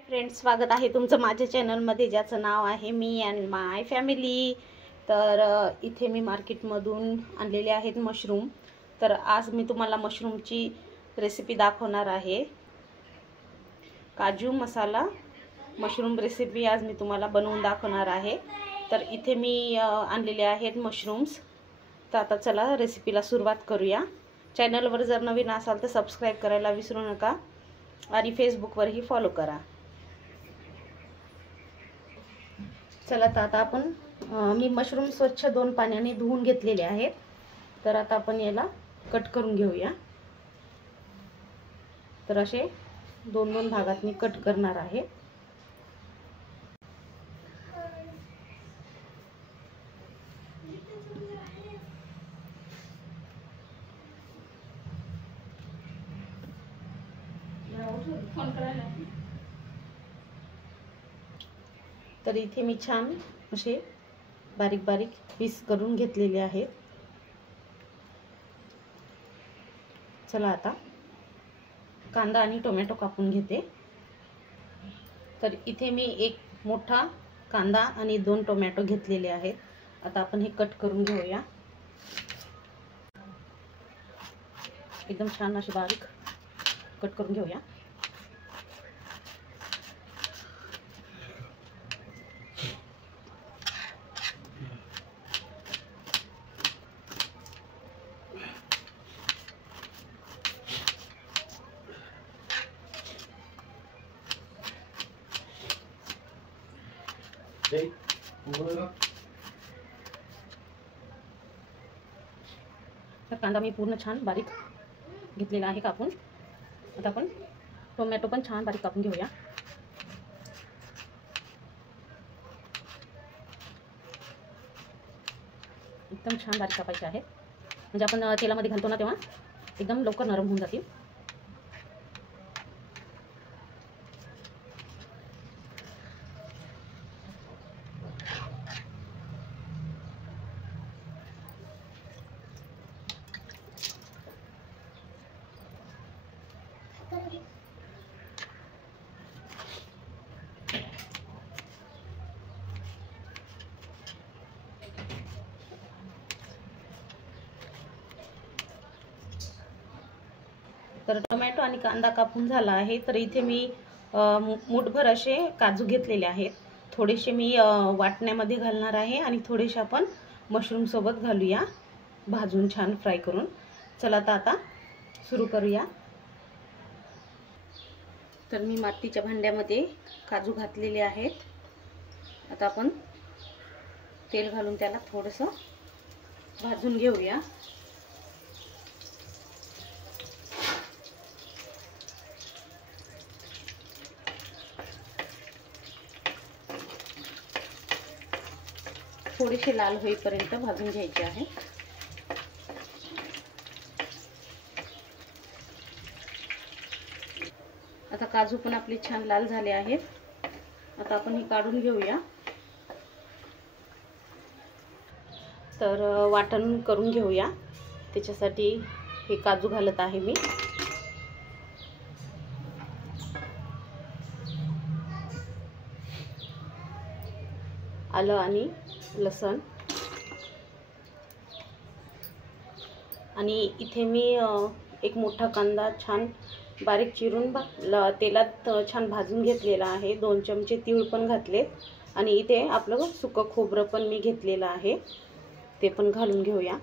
Friends, स्वागत आहे तुमचं माझ्या चॅनलमध्ये ज्याचं नाव आहे मी अँड माय फॅमिली। तर इथे मी मार्केटमधून आणलेले आहेत मशरूम। तर आज मी तुम्हाला मशरूमची रेसिपी दाखवणार आहे। काजू मसाला मशरूम रेसिपी आज मी तुम्हाला बनवून दाखवणार आहे। तर इथे मी आणलेले आहेत मशरूम्स। तर आता चला रेसिपीला सुरुवात करूया। चॅनलवर जर नवीन असाल तर सबस्क्राईब करायला विसरू नका आणि फेसबुकवरही फॉलो करा। चला तर आता आपण मी मशरूम स्वच्छ 2 पाण्याने धुवून घेतलेले आहेत। तर आता आपण याला कट करून घेऊया। तर असे 2-2 भागात मी कट करणार आहे। तर इथे मी छान असे बारीक बारीक पीस करून घेतलेले आहेत। चला आता कांदा आणि टोमॅटो कापून घेते। तर इथे मी एक मोठा कांदा आणि 2 टोमॅटो घेतलेले आहेत। आता आपण हे कट करून घेऊया। एकदम छान असे बारीक कट करून घेऊया। तर कांदा मी पूर्ण छान बारीक घेतलेला आहे कापून। आता आपण टोमॅटो पण छान बारीक कापून घेऊया। एकदम छान बारीक कापायचे आहे, म्हणजे आपण तेलामध्ये घालतो ना तेव्हा एकदम लवकर नरम होऊन जातील। तर टोमॅटो आणि कांदा कापून झाला आहे। तर इथे मी मुठभर असे काजू घेतलेले आहेत। थोडेसे मी वाटण्यामध्ये घालणार आहे आणि थोडेसे आपण मशरूम सोबत घालूया, भाजून छान फ्राय करून। चला तर आता सुरू करूया। तर मी मातीच्या भांड्यामध्ये काजू घातलेले आहेत। आता आपण तेल घालून त्याला थोडंसं भाजून घेऊया। थोडेसे लाल होईपर्यंत भाजून घ्यायचे आहे। आता काजू पण आपले छान लाल झाले आहेत। आता आपण हे काढून घेऊया। तर वाटण करून घेऊया, त्याच्यासाठी हे काजू घालत आहे मी। आलं आणि लसूण, आणि इथे मी एक मोठा कांदा छान बारीक चिरून तेलात छान भाजून घेतलेला आहे। 2 चमचे तीळ पण घातले आणि इथे आपलं सुकं खोबरं पण मी घेतलेलं आहे, ते पण घालून घेऊया।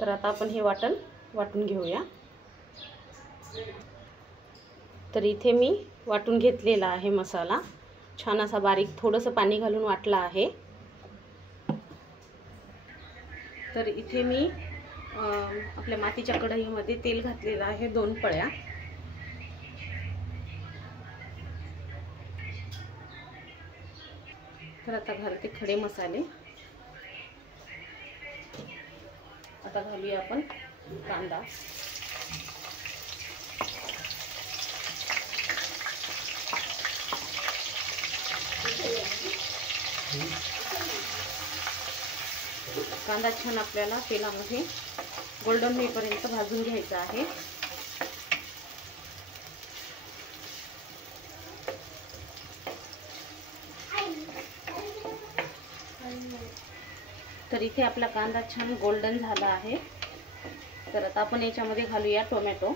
तर आता आपण हे वाटून घेऊया। तर इथे मी वाटून घेतलेला आहे मसाला, छान असा बारीक थोडंसं पाणी घालून वाटला आहे। तर इथे मी आपल्या मातीच्या कढईमध्ये तेल घातलेलं आहे 2 पळ्या। तर आता घालते खडे मसाले। आता घालूया आपण कांदा। कांदा छान आपल्याला तेलामध्ये गोल्डन होईपर्यंत भाजून घ्यायचा आहे। तर इथे आपला कांदा छान गोल्डन झाला आहे। तर आता आपण याच्यामध्ये घालूया टोमॅटो।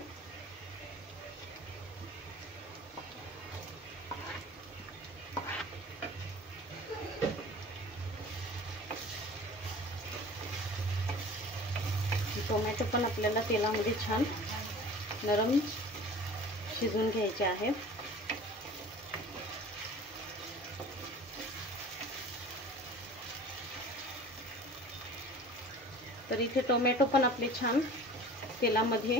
टोमॅटो पण आपल्याला तेलामध्ये छान नरम शिजवून घ्यायचे आहे। तर इथे टोमॅटो पण आपले छान तेलामध्ये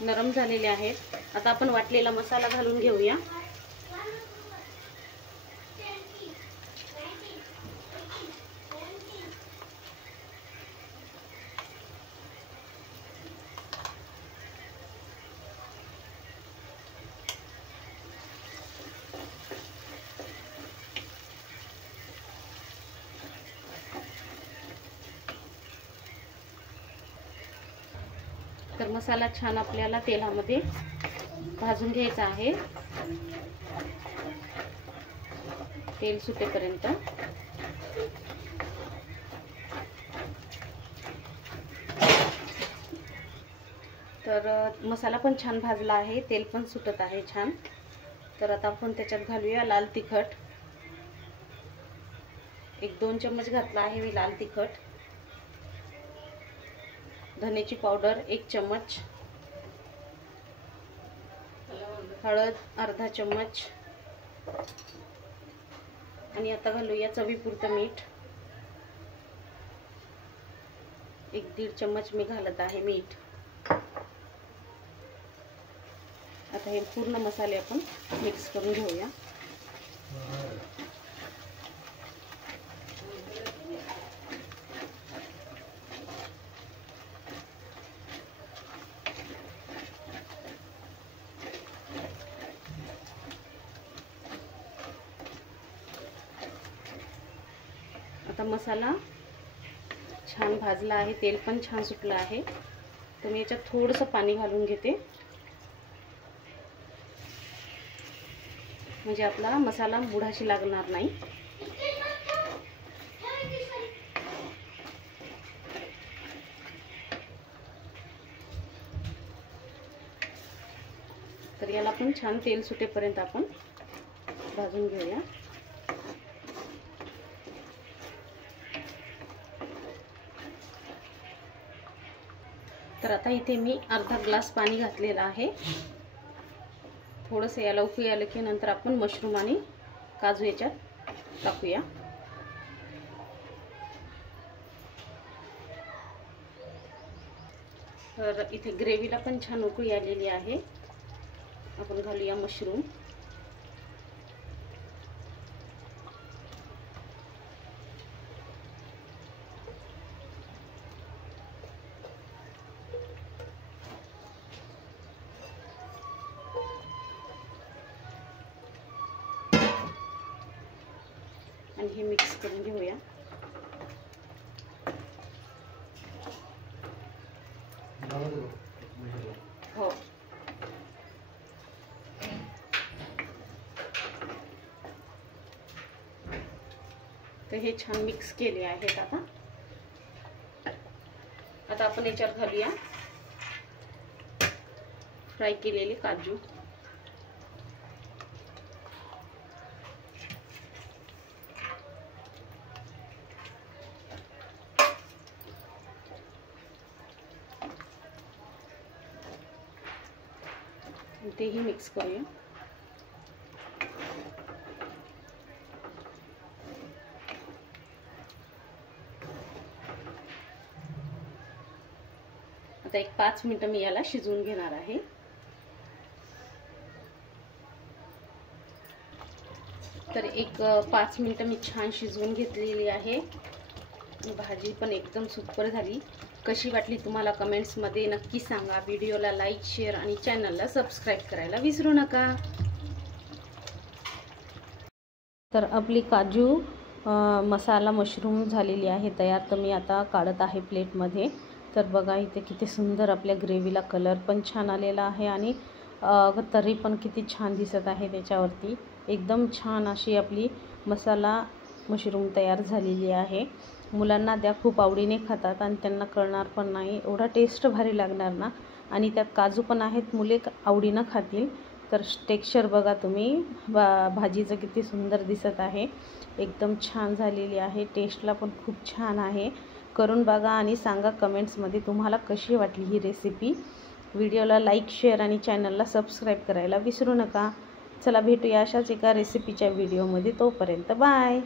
नरम झालेले आहेत। आता आपण वाटलेला मसाला घालून घेऊया। तर मसाला छान आपल्याला तेलामध्ये भाजून घ्यायचा आहे, तेल सुटेपर्यंत। तर मसाला पण छान भाजला आहे, तेल पण सुटत आहे छान। तर आता आपण त्याच्यात घालूया लाल तिखट। 1-2 चम्मच घातला आहे मी लाल तिखट। धनेची पावडर 1 चम्मच, हळद अर्धा चम्मच, आणि आता घालूया चवीपुरतं मीठ। 1-1.5 चम्मच मी घालत आहे मीठ। आता हे पूर्ण मसाले आपण मिक्स करून घेऊया। आता मसाला छान भाजला आहे, तेल पण छान सुटलं आहे। तर मी याच्यात थोडंसं पाणी घालून घेते, म्हणजे आपला मसाला बुडाशी लागणार नाही। तर याला पण छान तेल सुटेपर्यंत आपण भाजून घेऊया। तर आता इथे मी अर्धा ग्लास पाणी घातलेलं आहे। थोडंसं याला उकळी आलं की नंतर आपण मशरूम आणि काजू याच्यात टाकूया। तर इथे ग्रेव्हीला पण छान उकळी आलेली आहे। आपण घालूया मशरूम। आणि हे मिक्स करून घेऊया। हो, तर हे छान मिक्स केले आहेत। आता आपण याच्यात घालूया फ्राय केलेले काजू। तेही मिक्स करूया। आता एक 5 मिनिटं मी याला शिजवून घेणार आहे। तर एक 5 मिनिटं मी छान शिजवून घेतलेली आहे। भाजी पण एकदम सुपर झाली। कशी वाटली तुम्हाला कमेंट्समध्ये नक्की सांगा। व्हिडिओला लाईक, शेअर आणि चॅनलला सबस्क्राईब करायला विसरू नका। तर आपली काजू मसाला मशरूम झालेली आहे तयार. तर मी आता काढत आहे प्लेटमध्ये. तर बघा इथे किती सुंदर आपल्या ग्रेव्हीला कलर पण छान आलेला आहे आणि तर्री पण किती छान दिसत आहे त्याच्यावरती. एकदम छान अशी आपली मसाला मशरूम तयार झालेली आहे. मुलांना द्या, खूप आवडीने खातात आणि त्यांना कळणार पण नाही, एवढा टेस्ट भारी लागणार ना. आणि त्यात काजू पण आहेत, मुले आवडीनं खातील. तर टेक्स्चर बघा तुम्ही, भाजीचं किती सुंदर दिसत आहे. एकदम छान झालेली आहे, टेस्टला पण खूप छान आहे. करून बघा आणि सांगा कमेंट्समध्ये तुम्हाला कशी वाटली ही रेसिपी. व्हिडिओला लाईक, शेअर आणि चॅनलला सबस्क्राईब करायला विसरू नका. चला भेटूया अशाच एका रेसिपीच्या व्हिडिओमध्ये. तोपर्यंत बाय.